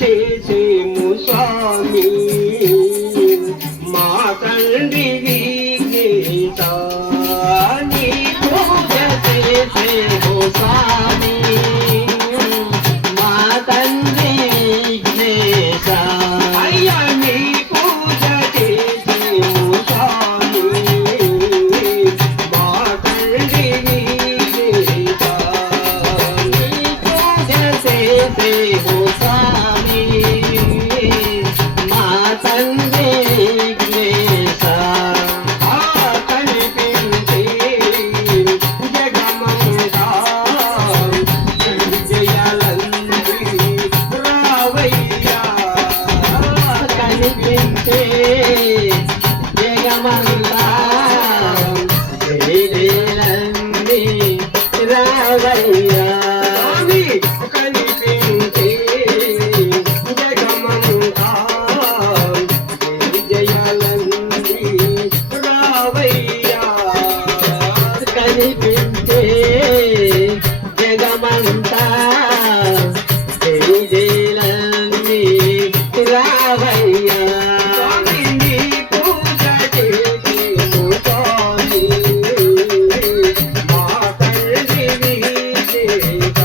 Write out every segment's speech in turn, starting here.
చేసేము స్వామి మా తండ్రి విఘ్నేశ నీ పూజ చేసేము స్వామి మా తండ్రి విఘ్నేశ అయ్యా నీ పూజ చేసేము స్వామి మా తండ్రి విఘ్నేశ నీ పూజ చేసేము స్వామి మా తండ్రి విఘ్నేశ కనిపించే జగమంతా జయాలంది రావయ్యా కనిపించే జగమంతా జయలంది రావయ్యా కనిపించే జగమంతా జయాలంది రావయ్యా కనిపించే జగమంతా జయలంది రావయ్యా నీ పూజ చేసేము స్వామి మా తండ్రి విఘ్నేశ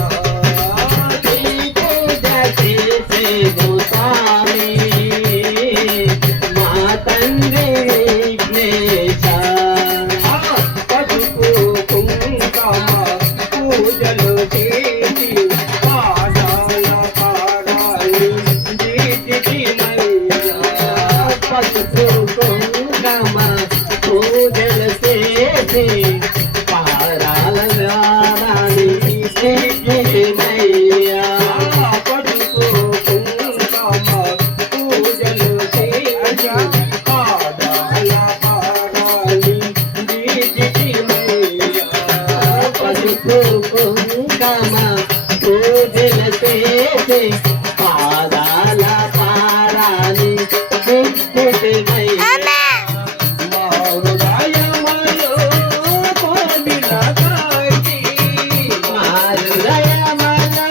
నీ పూజ చేసేము స్వామి మా తండ్రి విఘ్నేశ పసుపు కుంకుమ పూజలు చేసి పాదాల పాడాలి జీవితమయ్యా పసుపు కుంకుమ పూజలు చేసి పాదాల పాడాలి జీవితమయ్యా పసుపు కుంకుమ పూజలు చేసి పాదాల పాడాలి జీవితమయ్యా పసుపు కుంకుమ పూజల చేసి పాదాల పారాలి మా హృదయములో కోవిల కాచి మా హృదయములో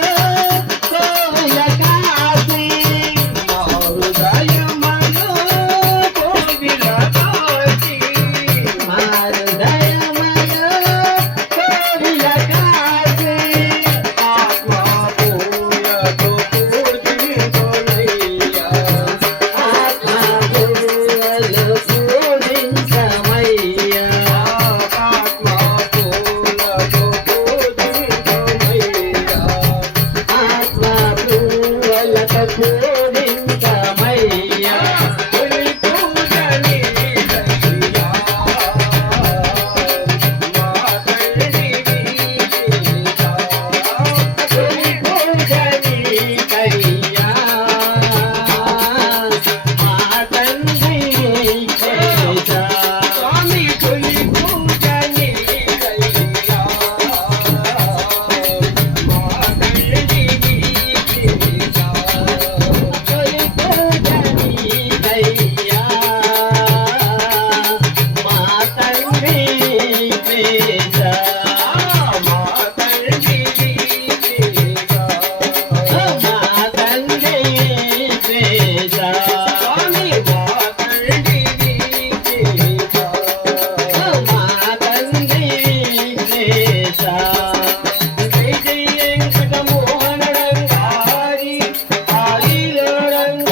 కోవిల కాచి మా హృదయములో కోవిల కాచి మా హృదయములో కోవిల కాచి ఆత్మపూయతో పూజించునయ్యా ఆత్మపూయలో పూజించమయ్యా ఆత్మపూయతో పూజించునయ్యా ఆత్మపూయలతో పూజించమయ్యా తొలి పూజ నీదయ్యా మా తండ్రి విఘ్నేశ తొలి పూజ నీదయ్యా మా తండ్రి విఘ్నేశ స్వామి తొలి పూజ నీదయ్యా మా తండ్రి విఘ్నేశ తొలి పూజ నీదయ్యా మా తండ్రి విఘ్నేశ మా తండ్రి విఘ్నేశ మా తండ్రి విఘ్నేశ స్వామి మా తండ్రి విఘ్నేశ మా తండ్రి విఘ్నేశ జయ జయ వెంకటమోహన రంగారి ఆలిలో రంగ